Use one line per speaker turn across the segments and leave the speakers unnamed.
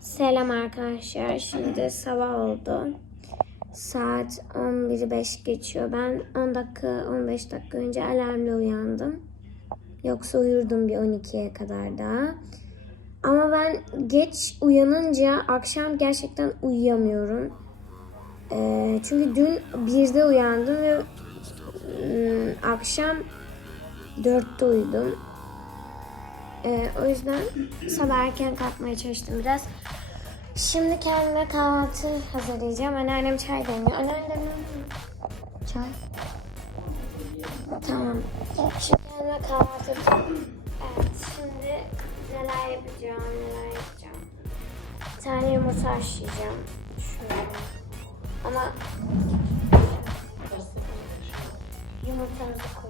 Selam arkadaşlar. Şimdi sabah oldu. Saat 11'i 5 geçiyor. Ben 10 dakika 15 dakika önce alarmla uyandım. Yoksa uyurdum bir 12'ye kadar daha. Ama ben geç uyanınca akşam gerçekten uyuyamıyorum. Ee, çünkü dün 1'de uyandım ve ım, akşam 4'te uyudum. Ee, o yüzden sabah erken kalkmaya çalıştım biraz. Şimdi kendime kahvaltı hazırlayacağım. Anneannem çay demliyor. Anneannem çay. Tamam. Şimdi kendime kahvaltı. Evet şimdi neler yapacağım, neler yapacağım. Bir tane yumurta haşlayacağım. Şöyle. Ama yumurtamızı koyuyorum.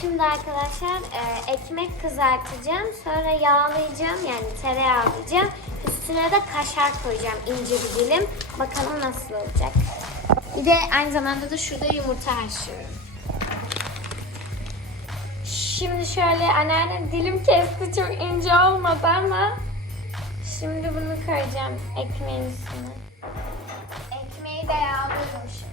Şimdi arkadaşlar e, ekmek kızartacağım. Sonra yağlayacağım. Yani tereyağı alacağım. Üstüne de kaşar koyacağım ince bir dilim. Bakalım nasıl olacak. Bir de aynı zamanda da şurada yumurta haşlıyorum. Şimdi şöyle anneannem dilim kesti. Çok ince olmadı ama. Şimdi bunu koyacağım ekmeğin üstüne. Ekmeği de yağlıyorum şimdi.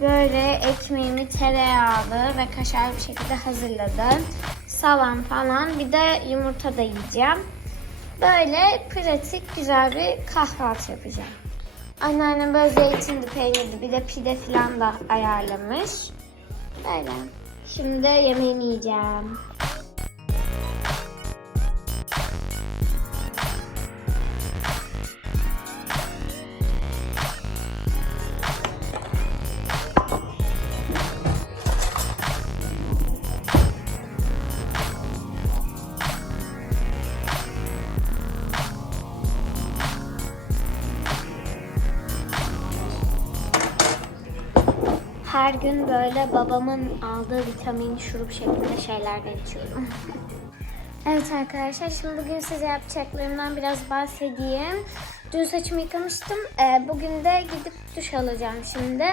Böyle ekmeğimi tereyağlı ve kaşar bir şekilde hazırladım. Salam falan, bir de yumurta da yiyeceğim. Böyle pratik, güzel bir kahvaltı yapacağım. Anneannem böyle zeytinli, peynirli, bir de pide falan da ayarlamış. Böyle. Şimdi yemeğimi yiyeceğim. Gün böyle babamın aldığı vitamin şurup şeklinde şeylerden içiyorum. Evet arkadaşlar şimdi bugün size yapacaklarımdan biraz bahsedeyim. Dün saçımı yıkamıştım. Ee, bugün de gidip duş alacağım şimdi.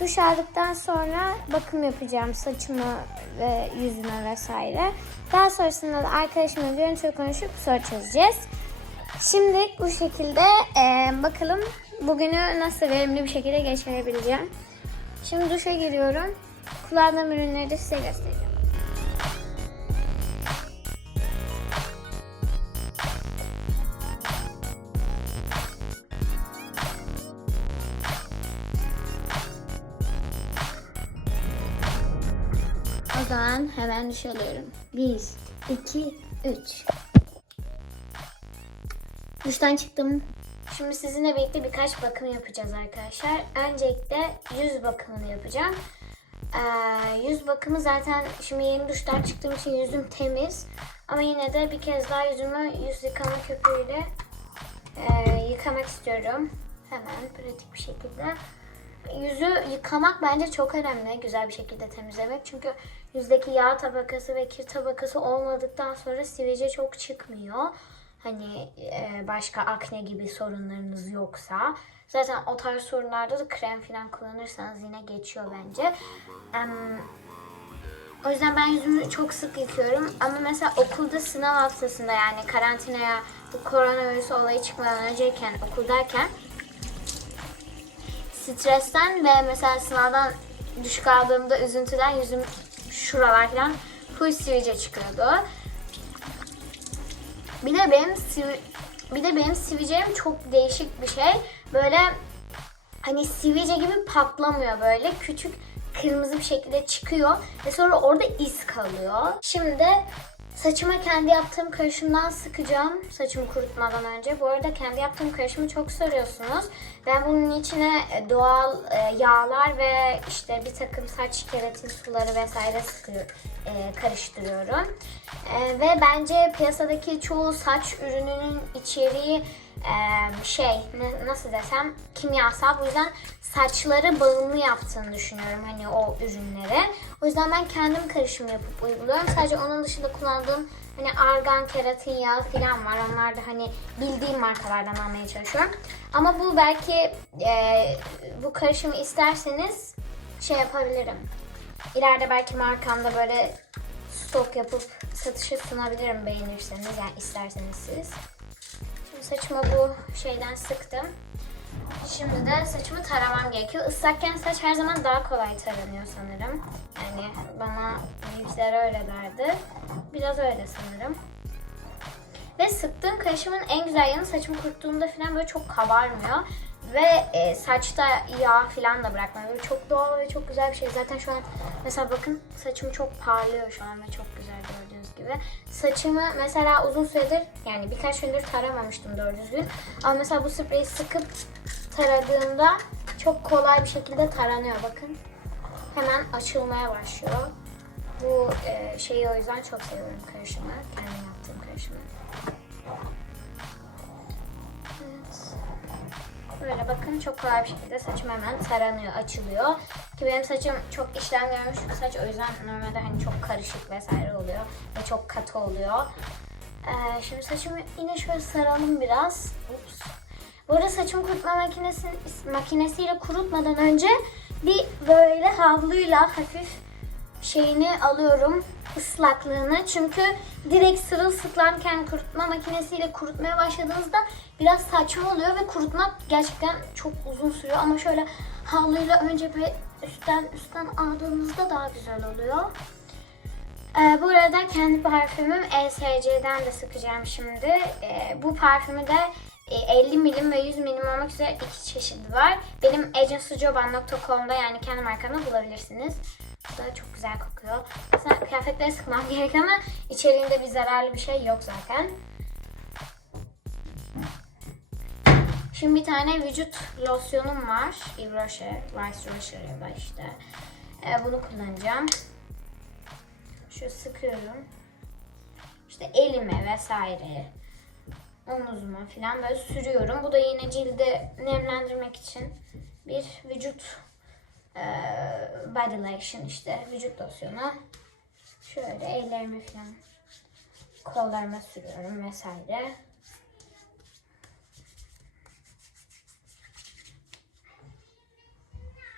Duş aldıktan sonra bakım yapacağım saçıma ve yüzüme vesaire. Daha sonrasında da arkadaşımla görüntülü konuşup soru çözeceğiz. Şimdi bu şekilde ee, bakalım bugünü nasıl verimli bir şekilde geçirebileceğim. Şimdi duşa giriyorum. Kullandığım ürünleri de size göstereceğim. O zaman hemen duş alıyorum. 1, 2, 3. Duştan çıktım. Şimdi sizinle birlikte birkaç bakım yapacağız arkadaşlar. Öncelikle yüz bakımını yapacağım. Ee, yüz bakımı zaten şimdi yeni duştan çıktığım için yüzüm temiz. Ama yine de bir kez daha yüzümü yüz yıkama köpüğüyle e, yıkamak istiyorum. Hemen pratik bir şekilde. Yüzü yıkamak bence çok önemli. Güzel bir şekilde temizlemek. Çünkü yüzdeki yağ tabakası ve kir tabakası olmadıktan sonra sivilce çok çıkmıyor. Hani e, başka akne gibi sorunlarınız yoksa. Zaten o tarz sorunlarda da krem falan kullanırsanız yine geçiyor bence. Em, o yüzden ben yüzümü çok sık yıkıyorum. Ama mesela okulda sınav haftasında yani karantinaya bu koronavirüs olayı çıkmadan önceyken okuldayken stresten ve mesela sınavdan düşük aldığımda üzüntüden yüzüm şuralar falan full sivilce çıkıyordu. Bir de benim bir de benim sivilcem çok değişik bir şey. Böyle hani sivilce gibi patlamıyor böyle küçük kırmızı bir şekilde çıkıyor ve sonra orada iz kalıyor. Şimdi saçıma kendi yaptığım karışımdan sıkacağım saçımı kurutmadan önce. Bu arada kendi yaptığım karışımı çok soruyorsunuz. Ben bunun içine e, doğal e, yağlar ve işte bir takım saç keratin suları vesaire e, karıştırıyorum. Ve bence piyasadaki çoğu saç ürününün içeriği e, şey nasıl desem kimyasal. Bu yüzden saçları bağımlı yaptığını düşünüyorum hani o ürünlere. O yüzden ben kendim karışım yapıp uyguluyorum. Sadece onun dışında kullandığım hani argan, keratin yağı falan var. Onlar da hani bildiğim markalardan almaya çalışıyorum. Ama bu belki e, bu karışımı isterseniz şey yapabilirim. İleride belki markamda böyle stok yapıp satışa sunabilirim beğenirseniz yani isterseniz siz. Saçıma bu şeyden sıktım. Şimdi de saçımı taramam gerekiyor. Islakken saç her zaman daha kolay taranıyor sanırım. Yani bana büyükler öyle derdi. Biraz öyle sanırım. Ve sıktığım karışımın en güzel yanı saçımı kuruttuğumda falan böyle çok kabarmıyor. Ve e, saçta yağ falan da. Böyle çok doğal ve çok güzel bir şey. Zaten şu an mesela bakın saçım çok parlıyor şu an ve çok güzel gördüğünüz gibi. Saçımı mesela uzun süredir yani birkaç gündür taramamıştım doğru düzgün. Ama mesela bu spreyi sıkıp taradığımda çok kolay bir şekilde taranıyor bakın. Hemen açılmaya başlıyor. Bu e, şeyi o yüzden çok seviyorum karışımı. Kendim Böyle bakın çok kolay bir şekilde saçım hemen taranıyor, açılıyor. Ki benim saçım çok işlem görmüş bir saç o yüzden normalde hani çok karışık vesaire oluyor ve çok katı oluyor. Ee, şimdi saçımı yine şöyle saralım biraz. Ups. Bu arada saçım kurutma makinesi, makinesiyle kurutmadan önce bir böyle havluyla hafif şeyini alıyorum ıslaklığını. Çünkü direkt sırılsıklamken kurutma makinesiyle kurutmaya başladığınızda biraz saçma oluyor ve kurutmak gerçekten çok uzun sürüyor. Ama şöyle havluyla önce bir üstten üstten aldığınızda daha güzel oluyor. Ee, bu arada kendi parfümüm ESC'den de sıkacağım şimdi. Ee, bu parfümü de 50 milim ve 100 milim olmak üzere iki çeşidi var. Benim agencyjoban.com'da yani kendi markamda bulabilirsiniz. Bu da çok güzel kokuyor. Aslında kıyafetleri sıkmam gerek ama içeriğinde bir zararlı bir şey yok zaten. Şimdi bir tane vücut losyonum var. Yves Rocher, Vice Rocher ya da işte. Ee, bunu kullanacağım. Şöyle sıkıyorum. İşte elime vesaire omuzuma falan böyle sürüyorum. Bu da yine cildi nemlendirmek için bir vücut e, body lotion işte vücut losyonu. Şöyle ellerime falan kollarıma sürüyorum vesaire.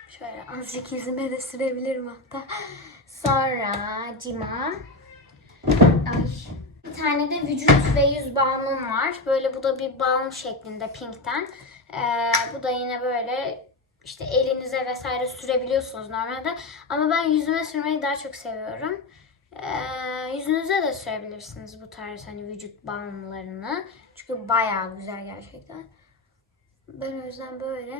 Şöyle azıcık yüzüme de sürebilirim hatta. Sonra cima. Tane de vücut ve yüz balmım var. Böyle bu da bir balm şeklinde pinkten. Ee, bu da yine böyle işte elinize vesaire sürebiliyorsunuz normalde. Ama ben yüzüme sürmeyi daha çok seviyorum. Ee, yüzünüze de sürebilirsiniz bu tarz hani vücut balmlarını. Çünkü bayağı güzel gerçekten. Ben o yüzden böyle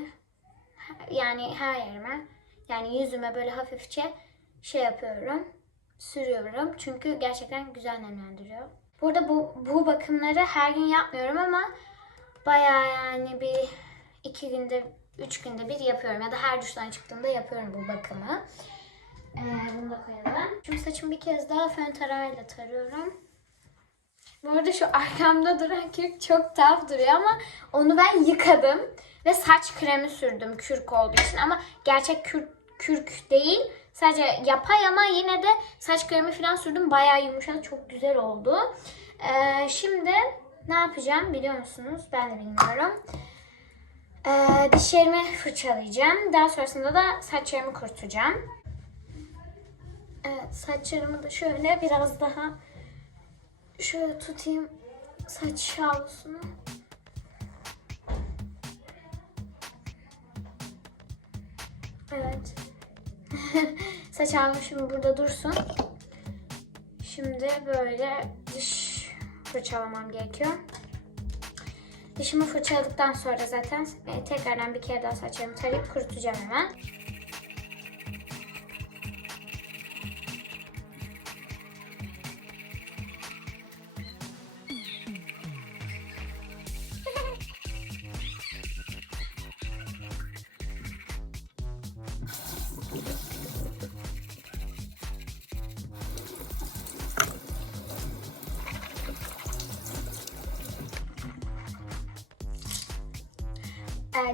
yani her yerime yani yüzüme böyle hafifçe şey yapıyorum sürüyorum çünkü gerçekten güzel nemlendiriyor. Burada bu, bu bakımları her gün yapmıyorum ama bayağı yani bir iki günde üç günde bir yapıyorum ya da her duştan çıktığımda yapıyorum bu bakımı. Ee, bunu da koyalım. Şimdi saçımı bir kez daha fön tarağıyla tarıyorum. Bu arada şu arkamda duran kürk çok tuhaf duruyor ama onu ben yıkadım. Ve saç kremi sürdüm kürk olduğu için ama gerçek kürk, kürk değil. Sadece yapay ama yine de saç kremi falan sürdüm. Bayağı yumuşadı. Çok güzel oldu. Ee, şimdi ne yapacağım biliyor musunuz? Ben de bilmiyorum. Ee, dişlerimi fırçalayacağım. Daha sonrasında da saçlarımı kurutacağım. Evet, saçlarımı da şöyle biraz daha şöyle tutayım saç havlusunu. Evet. Saç almışım burada dursun. Şimdi böyle diş fırçalamam gerekiyor. Dişimi fırçaladıktan sonra zaten e, tekrardan bir kere daha saçlarımı tarayıp kurutacağım hemen.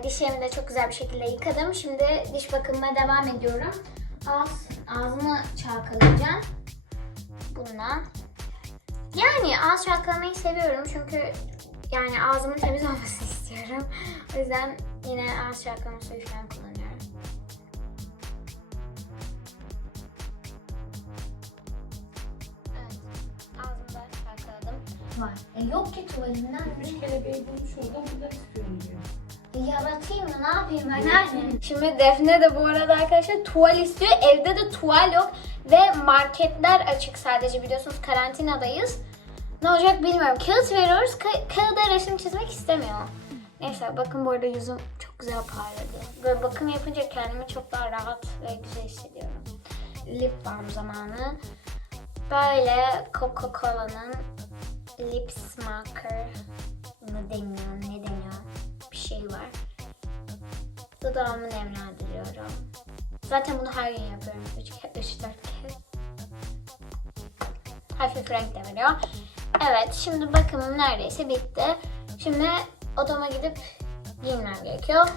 Dişlerimi de çok güzel bir şekilde yıkadım. Şimdi diş bakımına devam ediyorum. Ağız, ağzımı çalkalayacağım. Bununla. Yani ağız çalkalamayı seviyorum çünkü yani ağzımın temiz olmasını istiyorum. O yüzden yine ağız çalkalama suyu falan kullanıyorum. Yapayım yani? Şimdi Defne de bu arada arkadaşlar tuval istiyor. Evde de tuval yok. Ve marketler açık sadece biliyorsunuz karantinadayız. Ne olacak bilmiyorum. Kağıt veriyoruz. Ka- kağıda resim çizmek istemiyor. Neyse bakın bu arada yüzüm çok güzel parladı. Böyle bakım yapınca kendimi çok daha rahat ve güzel hissediyorum. Lip balm zamanı. Böyle Coca-Cola'nın lip smaker ne deniyor ne Dudağımı nemlendiriyorum. Zaten bunu her gün yapıyorum. 3 3 4 kez. Hafif renk de veriyor. Evet şimdi bakımım neredeyse bitti. Şimdi odama gidip giyinmem gerekiyor.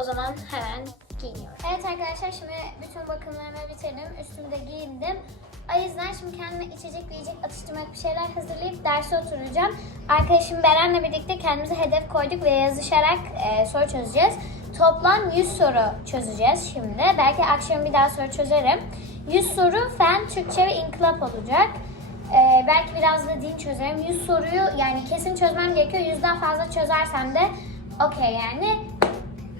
O zaman hemen giyiniyorum. Evet arkadaşlar şimdi bütün bakımlarımı bitirdim. Üstümü de giyindim. O yüzden şimdi kendime içecek yiyecek atıştırmak bir şeyler hazırlayıp derse oturacağım. Arkadaşım Beren'le birlikte kendimize hedef koyduk ve yazışarak e, soru çözeceğiz. Toplam 100 soru çözeceğiz şimdi. Belki akşam bir daha soru çözerim. 100 soru fen, Türkçe ve inkılap olacak. Ee, belki biraz da din çözerim. 100 soruyu yani kesin çözmem gerekiyor. Yüzden fazla çözersem de okey yani.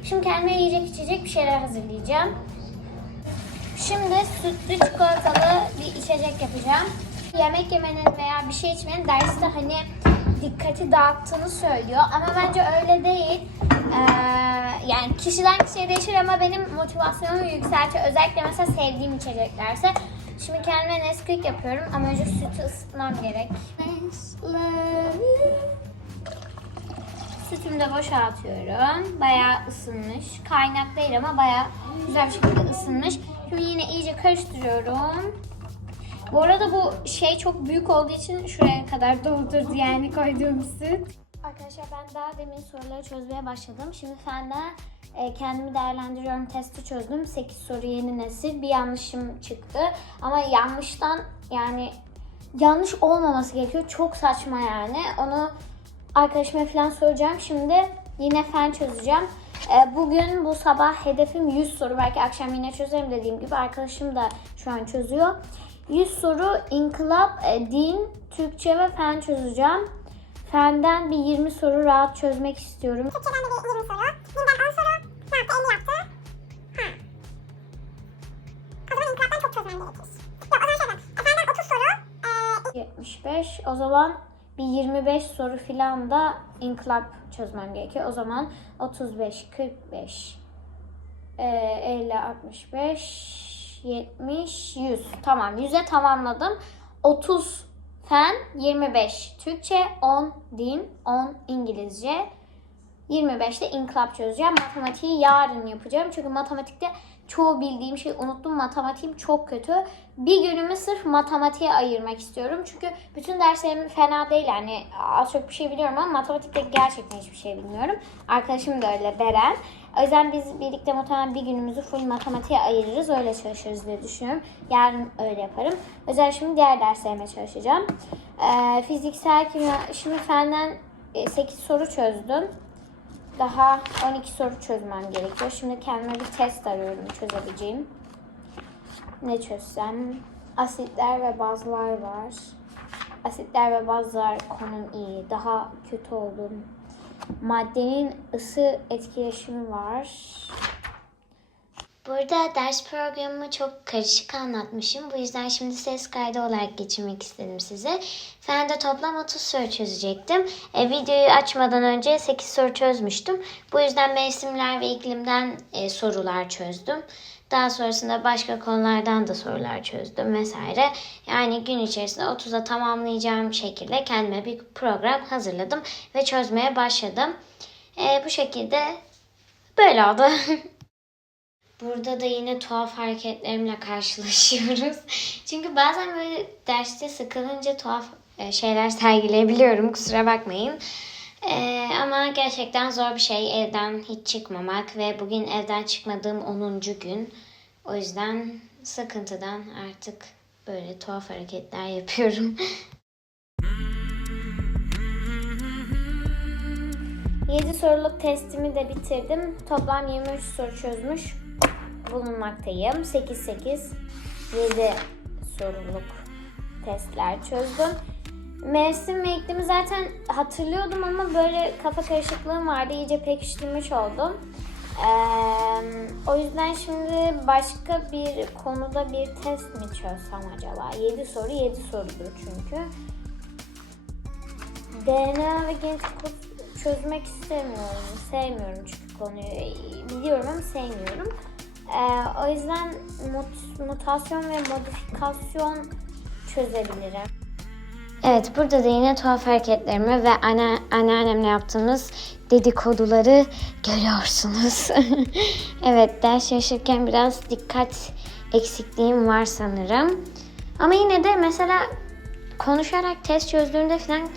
Şimdi kendime yiyecek içecek bir şeyler hazırlayacağım. Şimdi sütlü çikolatalı bir içecek yapacağım. Yemek yemenin veya bir şey içmenin derste hani dikkati dağıttığını söylüyor. Ama bence öyle değil. Ee, yani kişiden kişiye değişir ama benim motivasyonumu yükseltiyor. Özellikle mesela sevdiğim içeceklerse. Şimdi kendime Nesquik yapıyorum ama önce sütü ısıtmam gerek. Sütümü de boşaltıyorum. Bayağı ısınmış. Kaynak değil ama bayağı güzel bir şekilde ısınmış. Şimdi yine iyice karıştırıyorum. Bu arada bu şey çok büyük olduğu için şuraya kadar doldurdu yani koyduğum süt. Arkadaşlar ben daha demin soruları çözmeye başladım. Şimdi fenden e, kendimi değerlendiriyorum. Testi çözdüm. 8 soru yeni nesil. Bir yanlışım çıktı. Ama yanlıştan yani yanlış olmaması gerekiyor. Çok saçma yani. Onu arkadaşıma falan söyleyeceğim. Şimdi yine fen çözeceğim. E, bugün bu sabah hedefim 100 soru. Belki akşam yine çözerim dediğim gibi. Arkadaşım da şu an çözüyor. 100 soru inkılap, e, din, Türkçe ve fen çözeceğim. Fenden bir 20 soru rahat çözmek istiyorum.
Türkçeden de bir 20 soru. Dinden 10 soru. Ne yaptı? 50 yaptı. Ha. O zaman inkılaptan çok çözmen gerekir. Yok o zaman şöyle. Efendim 30 soru. Ee,
75. O zaman bir 25 soru filan da inkılap çözmem gerekiyor. O zaman 35, 45, e, 50, 65, 70, 100. Tamam 100'e tamamladım. 30 fen, 25 Türkçe, 10 din, 10 İngilizce. 25'te inkılap çözeceğim. Matematiği yarın yapacağım. Çünkü matematikte çoğu bildiğim şeyi unuttum. Matematiğim çok kötü. Bir günümü sırf matematiğe ayırmak istiyorum. Çünkü bütün derslerim fena değil. Yani az çok bir şey biliyorum ama matematikte gerçekten hiçbir şey bilmiyorum. Arkadaşım da öyle Beren. O yüzden biz birlikte muhtemelen bir günümüzü full matematiğe ayırırız. Öyle çalışırız diye düşünüyorum. Yarın öyle yaparım. Yüzden şimdi diğer derslerime çalışacağım. Ee, fiziksel kimya, şimdi fenden 8 soru çözdüm. Daha 12 soru çözmem gerekiyor. Şimdi kendime bir test arıyorum çözebileceğim. Ne çözsem? Asitler ve bazlar var. Asitler ve bazlar konum iyi. Daha kötü oldum. Maddenin ısı etkileşimi var. Burada ders programımı çok karışık anlatmışım. Bu yüzden şimdi ses kaydı olarak geçirmek istedim size. Fen toplam 30 soru çözecektim. E, videoyu açmadan önce 8 soru çözmüştüm. Bu yüzden mevsimler ve iklimden e, sorular çözdüm. Daha sonrasında başka konulardan da sorular çözdüm vesaire. Yani gün içerisinde 30'a tamamlayacağım şekilde kendime bir program hazırladım ve çözmeye başladım. E, bu şekilde böyle oldu. Burada da yine tuhaf hareketlerimle karşılaşıyoruz. Çünkü bazen böyle derste sıkılınca tuhaf e, şeyler sergileyebiliyorum. Kusura bakmayın. Ee, ama gerçekten zor bir şey evden hiç çıkmamak ve bugün evden çıkmadığım 10. gün. O yüzden sıkıntıdan artık böyle tuhaf hareketler yapıyorum. 7 soruluk testimi de bitirdim. Toplam 23 soru çözmüş bulunmaktayım. 8 8 7 soruluk testler çözdüm. Mevsim ve iklimi zaten hatırlıyordum ama böyle kafa karışıklığım vardı. İyice pekiştirmiş oldum. Ee, o yüzden şimdi başka bir konuda bir test mi çözsem acaba? 7 soru 7 sorudur çünkü. DNA ve genetik çözmek istemiyorum. Sevmiyorum çünkü konuyu. Biliyorum ama sevmiyorum. Ee, o yüzden mut- mutasyon ve modifikasyon çözebilirim. Evet burada da yine tuhaf hareketlerimi ve anne, anneannemle yaptığımız dedikoduları görüyorsunuz. evet ders çalışırken biraz dikkat eksikliğim var sanırım. Ama yine de mesela konuşarak test çözdüğümde falan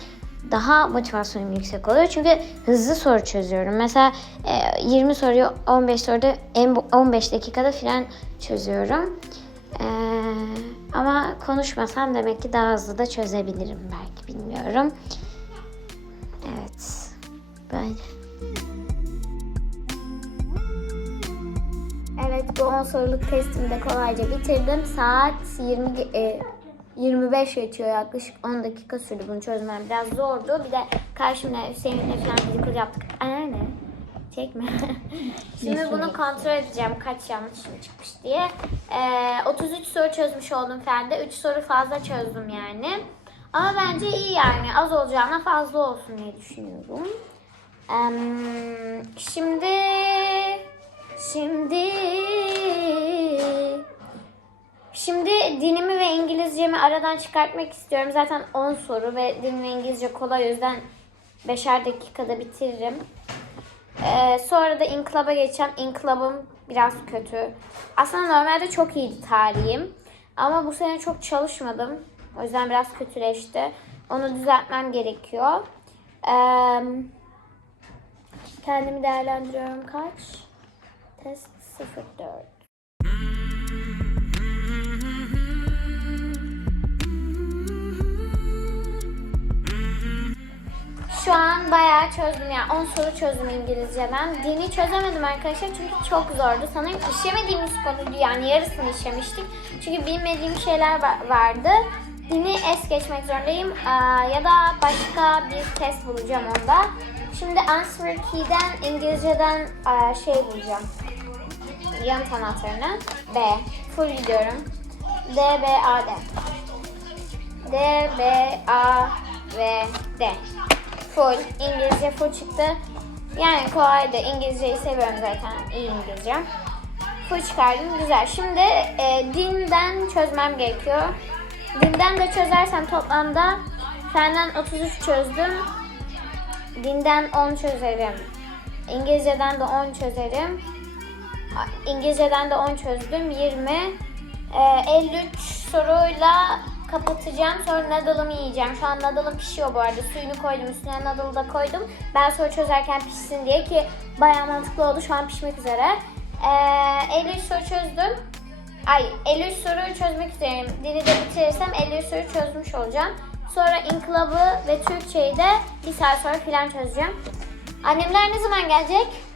daha motivasyonum yüksek oluyor. Çünkü hızlı soru çözüyorum. Mesela e, 20 soruyu 15 soruda en 15 dakikada falan çözüyorum. Ee, ama konuşmasam demek ki daha hızlı da çözebilirim belki bilmiyorum. Evet. Böyle. Evet bu 10 soruluk testimi de kolayca bitirdim. Saat 20 e, 25 geçiyor yaklaşık 10 dakika sürdü bunu çözmem biraz zordu. Bir de karşımda Hüseyin'le falan dedikodu yaptık. Anne çekme. Şimdi bunu kontrol edeceğim kaç yanlışım çıkmış diye. Ee, 33 soru çözmüş oldum fende. 3 soru fazla çözdüm yani. Ama bence iyi yani. Az olacağına fazla olsun diye düşünüyorum. Em, şimdi şimdi Şimdi dinimi ve İngilizcemi aradan çıkartmak istiyorum. Zaten 10 soru ve din ve İngilizce kolay. O yüzden 5'er dakikada bitiririm. Ee, sonra da inkılaba geçeceğim. İnkılabım biraz kötü. Aslında normalde çok iyiydi tarihim. Ama bu sene çok çalışmadım. O yüzden biraz kötüleşti. Onu düzeltmem gerekiyor. Ee, kendimi değerlendiriyorum kaç? Test 04. Şu an bayağı çözdüm yani 10 soru çözdüm İngilizceden. Dini çözemedim arkadaşlar çünkü çok zordu. Sanırım işlemediğimiz konuydu yani yarısını işlemiştik. Çünkü bilmediğim şeyler va- vardı. Dini es geçmek zorundayım ya da başka bir test bulacağım onda. Şimdi answer key'den İngilizceden şey bulacağım. Yanıt anahtarını. B. Full gidiyorum. D, B, A, D. D, B, A ve D. Full. İngilizce full çıktı. Yani kolaydı. İngilizceyi seviyorum zaten. İyi İngilizce. Full çıkardım. Güzel. Şimdi e, dinden çözmem gerekiyor. Dinden de çözersem toplamda fenden 33 çözdüm. Dinden 10 çözerim. İngilizceden de 10 çözerim. İngilizceden de 10 çözdüm. 20. Ee, 53 soruyla kapatacağım. Sonra noodle'ımı yiyeceğim. Şu an noodle'ım pişiyor bu arada. Suyunu koydum. Üstüne noodle'ı da koydum. Ben soru çözerken pişsin diye ki bayağı mantıklı oldu. Şu an pişmek üzere. Ee, 53 soru çözdüm. Ay 53 soruyu çözmek üzereyim. Dili de bitirirsem 53 soru çözmüş olacağım. Sonra inkılabı ve Türkçeyi de bir saat sonra filan çözeceğim. Annemler ne zaman gelecek?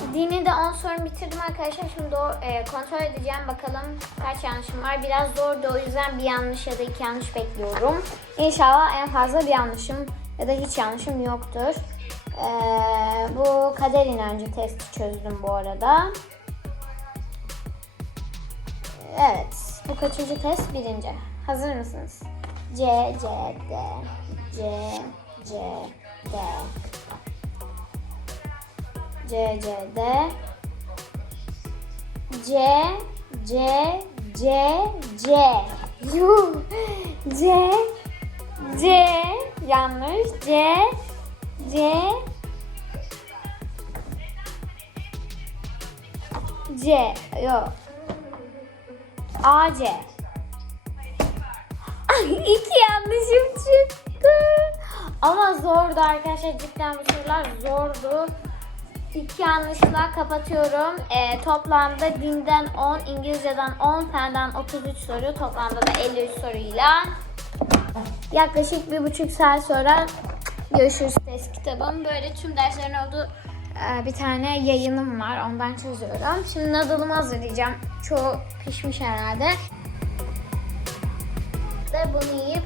Dini de 10 soru bitirdim arkadaşlar. Şimdi o, e, kontrol edeceğim bakalım kaç yanlışım var. Biraz zordu o yüzden bir yanlış ya da iki yanlış bekliyorum. İnşallah en fazla bir yanlışım ya da hiç yanlışım yoktur. E, bu kader inancı testi çözdüm bu arada. Evet. Bu kaçıncı test? Birinci. Hazır mısınız? C, C, D, C, C, D. C, C, D. C, C, C, C. C, C. Yanlış. C, C. C. Yok. AC. Ay iki yanlışım çıktı. Ama zordu arkadaşlar. Cidden bu sorular zordu. İki yanlışla kapatıyorum. Ee, toplamda dinden 10, İngilizceden 10, fenden 33 soru. Toplamda da 53 soruyla yaklaşık bir buçuk saat sonra görüşürüz test kitabım. Böyle tüm derslerin olduğu e, bir tane yayınım var. Ondan çözüyorum. Şimdi noodle'ımı hazırlayacağım. Çoğu pişmiş herhalde. De bunu yiyip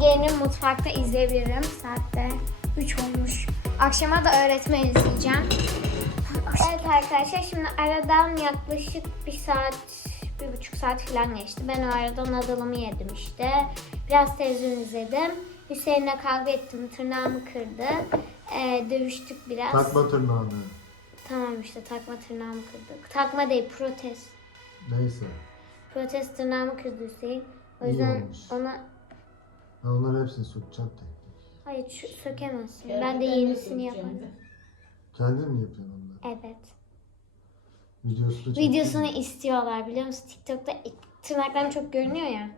gelinin mutfakta izleyebilirim. Saatte 3 olmuş. Akşama da öğretmen izleyeceğim. Evet arkadaşlar şimdi aradan yaklaşık bir saat, bir buçuk saat falan geçti. Ben o arada nadalımı yedim işte. Biraz televizyon izledim. Hüseyin'le kavga ettim. Tırnağımı kırdı. Ee, dövüştük biraz.
Takma tırnağını.
Tamam işte takma tırnağımı kırdı. Takma değil protez.
Neyse.
Protez tırnağımı kırdı Hüseyin. O yüzden
olmuş.
ona
Ben onların hepsini tek.
Hayır şu- sökemezsin. Ben de
de
yenisini
sökeceğim
yaparım.
Kendin mi yapıyorsun onları?
Evet.
Videosunu çektin
Videosunu
mi?
istiyorlar biliyor musun? TikTok'ta tırnaklarım çok görünüyor ya.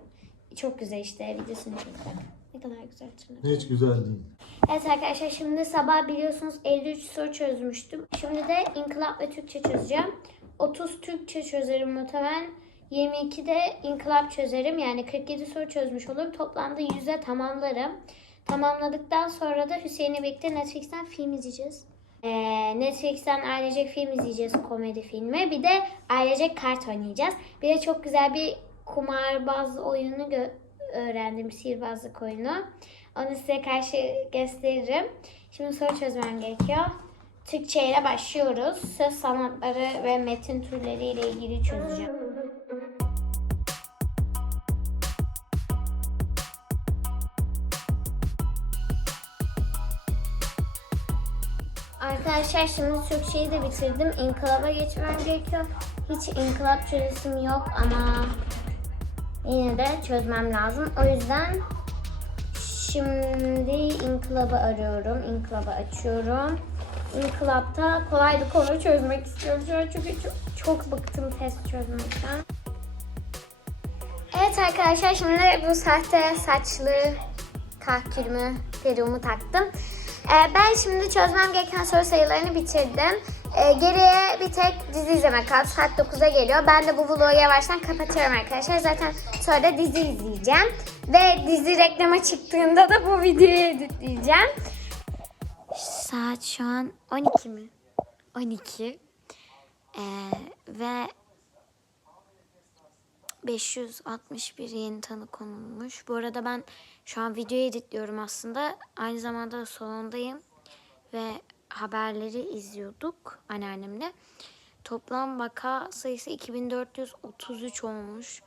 Çok güzel işte videosunu çektim. Ne kadar güzel tırnak.
Hiç güzel değil.
Evet arkadaşlar şimdi sabah biliyorsunuz 53 soru çözmüştüm. Şimdi de inkılap ve Türkçe çözeceğim. 30 Türkçe çözerim muhtemelen. 22 de inkılap çözerim. Yani 47 soru çözmüş olurum. Toplamda 100'e tamamlarım. Tamamladıktan sonra da Hüseyin'le birlikte Netflix'ten film izleyeceğiz. Ee, Netflix'ten ailecek film izleyeceğiz komedi filmi. Bir de ailecek kart oynayacağız. Bir de çok güzel bir kumarbaz oyunu öğrendim. Sihirbazlık oyunu. Onu size karşı gösteririm. Şimdi soru çözmem gerekiyor. Türkçe ile başlıyoruz. Söz sanatları ve metin türleri ile ilgili çözeceğim. Arkadaşlar şimdi Türkçeyi de bitirdim. İnkılaba geçmem gerekiyor. Hiç inkılap çözesim yok ama yine de çözmem lazım. O yüzden şimdi inkılabı arıyorum. İnkılabı açıyorum. İnkılapta kolay bir konu çözmek istiyorum çünkü çok, çok bıktım test çözmekten. Evet arkadaşlar şimdi bu sahte saçlı kahkülümü, peruğumu taktım. Ee, ben şimdi çözmem gereken soru sayılarını bitirdim. Ee, geriye bir tek dizi izlemek kaldı. Saat 9'a geliyor. Ben de bu vlogu yavaştan kapatıyorum arkadaşlar. Zaten sonra da dizi izleyeceğim. Ve dizi reklama çıktığında da bu videoyu editleyeceğim. Saat şu an 12 mi? 12. Ee, ve 561 yeni tanı konulmuş. Bu arada ben şu an video editliyorum aslında. Aynı zamanda da salondayım ve haberleri izliyorduk anneannemle. Toplam vaka sayısı 2433 olmuş.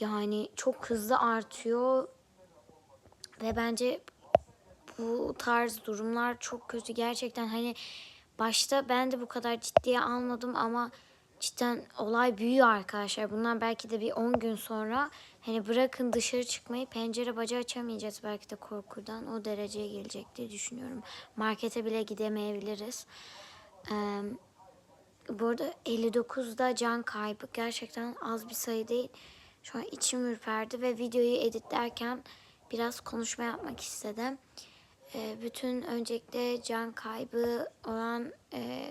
Yani çok hızlı artıyor ve bence bu tarz durumlar çok kötü. Gerçekten hani başta ben de bu kadar ciddiye almadım ama cidden olay büyüyor arkadaşlar. Bundan belki de bir 10 gün sonra hani bırakın dışarı çıkmayı pencere bacağı açamayacağız belki de korkudan. O dereceye gelecek diye düşünüyorum. Markete bile gidemeyebiliriz. Ee, bu arada 59'da can kaybı gerçekten az bir sayı değil. Şu an içim ürperdi ve videoyu editlerken biraz konuşma yapmak istedim. Ee, bütün öncelikle can kaybı olan e,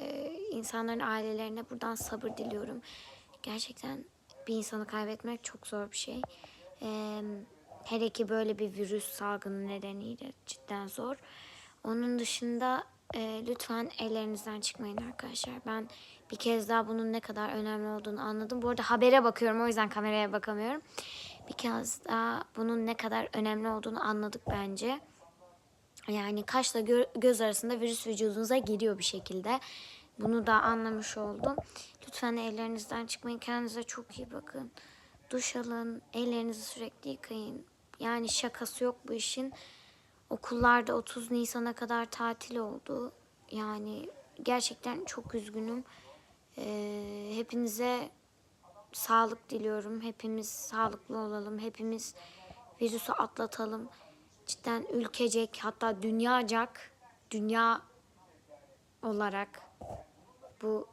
insanların ailelerine buradan sabır diliyorum. Gerçekten bir insanı kaybetmek çok zor bir şey. Ee, hele ki böyle bir virüs salgını nedeniyle cidden zor. Onun dışında e, lütfen ellerinizden çıkmayın arkadaşlar. Ben bir kez daha bunun ne kadar önemli olduğunu anladım. Bu arada habere bakıyorum o yüzden kameraya bakamıyorum. Bir kez daha bunun ne kadar önemli olduğunu anladık bence. Yani kaşla gö- göz arasında virüs vücudunuza giriyor bir şekilde. Bunu da anlamış oldum. Lütfen ellerinizden çıkmayın. Kendinize çok iyi bakın. Duş alın. Ellerinizi sürekli yıkayın. Yani şakası yok bu işin. Okullarda 30 Nisan'a kadar tatil oldu. Yani gerçekten çok üzgünüm. Ee, hepinize sağlık diliyorum. Hepimiz sağlıklı olalım. Hepimiz virüsü atlatalım. Cidden ülkecek hatta dünyacak dünya olarak bu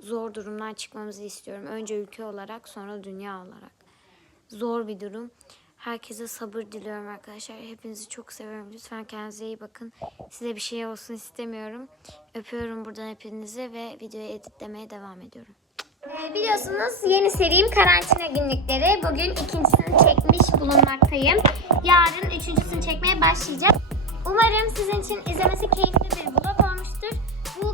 zor durumdan çıkmamızı istiyorum. Önce ülke olarak sonra dünya olarak. Zor bir durum. Herkese sabır diliyorum arkadaşlar. Hepinizi çok seviyorum. Lütfen kendinize iyi bakın. Size bir şey olsun istemiyorum. Öpüyorum buradan hepinizi ve videoyu editlemeye devam ediyorum. Ee, biliyorsunuz yeni serim karantina günlükleri. Bugün ikincisini çekmiş bulunmaktayım. Yarın üçüncüsünü çekmeye başlayacağım. Umarım sizin için izlemesi keyifli bir vlog olmuştur.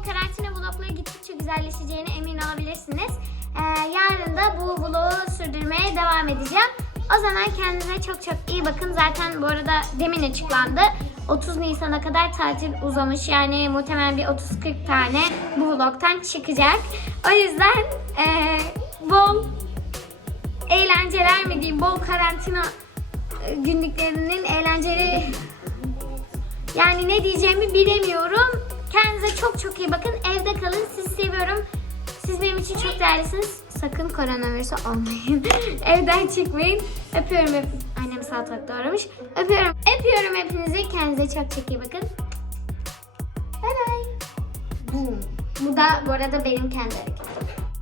Bu karantina vlogları gittikçe güzelleşeceğine emin olabilirsiniz. Ee, yarın da bu vlogu sürdürmeye devam edeceğim. O zaman kendinize çok çok iyi bakın. Zaten bu arada demin açıklandı. 30 Nisan'a kadar tatil uzamış. Yani muhtemelen bir 30-40 tane bu vlogtan çıkacak. O yüzden eee, bol eğlenceler mi diyeyim, bol karantina e, günlüklerinin eğlenceli yani ne diyeceğimi bilemiyorum. Kendinize çok çok iyi bakın. Evde kalın. Sizi seviyorum. Siz benim için çok değerlisiniz. Sakın koronavirüsü olmayın. Evden çıkmayın. Öpüyorum hep. Annem salatalıkta aramış. Öpüyorum. Öpüyorum hepinizi. Kendinize çok çok iyi bakın. Bay bay. Bu da bu arada benim kendi hareketim.